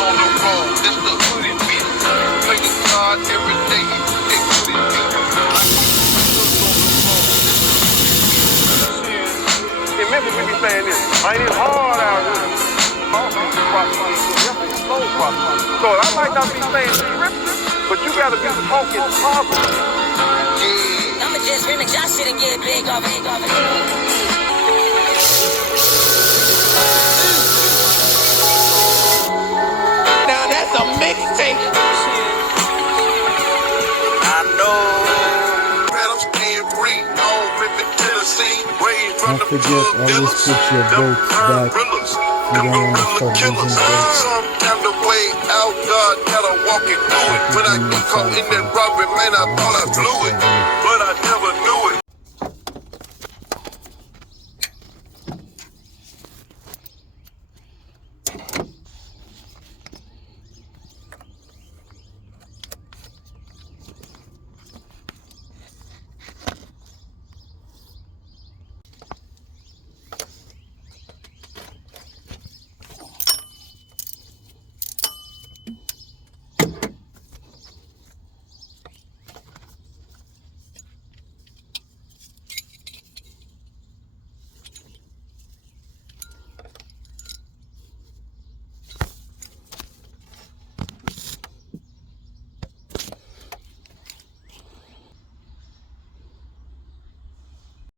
On the road, this the hoodie beat. Play the card every day, it hoodie beat. In Memphis, we be saying this. I ain't even hard out here. So I might not be saying scripture, but you gotta be talking positive. Yeah. I'ma just remix y'all shit and get big off it. Now that's a mixtape. I know. Man, I'm staying free. On Memphis, Tennessee. Raised from the plug dealers. Them gorillas. Them gorilla killers. Sometimes the way out, God gotta walk it through it. When I get caught in that robbery, man, I thought I blew it.